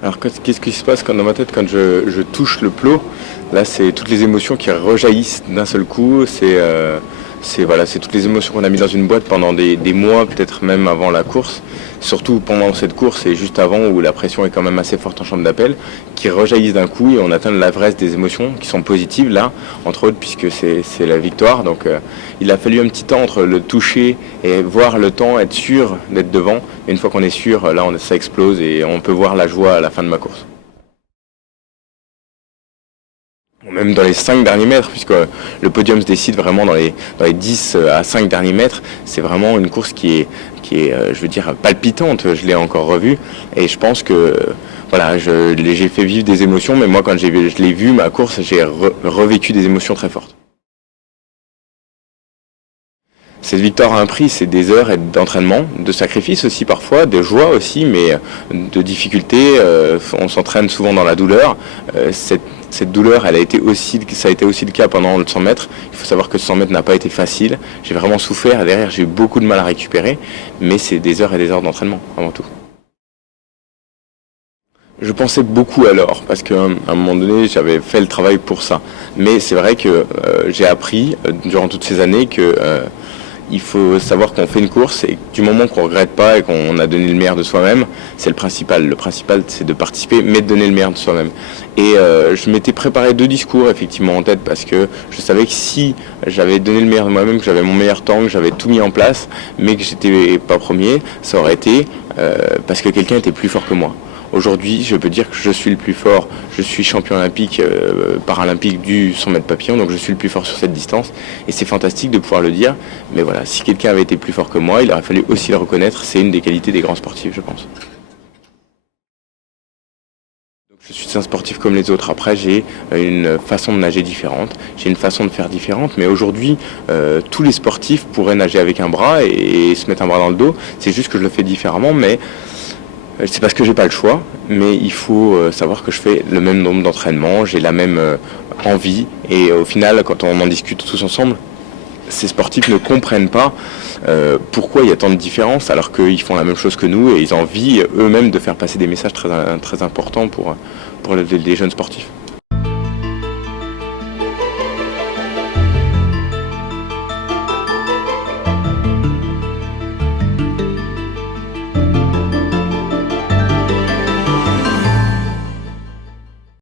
Alors qu'est-ce qui se passe dans ma tête quand je touche le plot? Là, c'est toutes les émotions qui rejaillissent d'un seul coup. C'est toutes les émotions qu'on a mis dans une boîte pendant des mois, peut-être même avant la course. Surtout pendant cette course et juste avant où la pression est quand même assez forte en chambre d'appel, qui rejaillissent d'un coup et on atteint l'Everest des émotions qui sont positives là, entre autres puisque c'est la victoire. Donc il a fallu un petit temps entre le toucher et voir le temps, être sûr d'être devant. Et une fois qu'on est sûr, là ça explose et on peut voir la joie à la fin de ma course. Même dans les 5 derniers mètres, puisque le podium se décide vraiment dans les 10 à 5 derniers mètres, c'est vraiment une course qui est je veux dire, palpitante, je l'ai encore revue, et je pense que voilà, j'ai fait vivre des émotions, mais moi quand je l'ai vu, ma course, j'ai revécu des émotions très fortes. Cette victoire a un prix, c'est des heures d'entraînement, de sacrifice aussi parfois, de joie aussi, mais de difficultés. On s'entraîne souvent dans la douleur. Cette douleur, ça a été aussi le cas pendant le 100 mètres. Il faut savoir que ce 100 mètres n'a pas été facile. J'ai vraiment souffert et derrière j'ai eu beaucoup de mal à récupérer, mais c'est des heures et des heures d'entraînement avant tout. Je pensais beaucoup alors, parce qu'à un moment donné, j'avais fait le travail pour ça. Mais c'est vrai que j'ai appris durant toutes ces années que il faut savoir qu'on fait une course et du moment qu'on ne regrette pas et qu'on a donné le meilleur de soi-même, c'est le principal. Le principal, c'est de participer, mais de donner le meilleur de soi-même. Et je m'étais préparé 2 discours effectivement en tête parce que je savais que si j'avais donné le meilleur de moi-même, que j'avais mon meilleur temps, que j'avais tout mis en place, mais que j'étais pas premier, ça aurait été parce que quelqu'un était plus fort que moi. Aujourd'hui, je peux dire que je suis le plus fort. Je suis champion olympique, paralympique du 100 mètres papillon, donc je suis le plus fort sur cette distance. Et c'est fantastique de pouvoir le dire. Mais voilà, si quelqu'un avait été plus fort que moi, il aurait fallu aussi le reconnaître. C'est une des qualités des grands sportifs, je pense. Donc, je suis un sportif comme les autres. Après, j'ai une façon de nager différente. J'ai une façon de faire différente. Mais aujourd'hui, tous les sportifs pourraient nager avec un bras et se mettre un bras dans le dos. C'est juste que je le fais différemment, mais c'est parce que j'ai pas le choix, mais il faut savoir que je fais le même nombre d'entraînements, j'ai la même envie, et au final, quand on en discute tous ensemble, ces sportifs ne comprennent pas pourquoi il y a tant de différences, alors qu'ils font la même chose que nous, et ils ont envie eux-mêmes de faire passer des messages très, très importants pour les jeunes sportifs.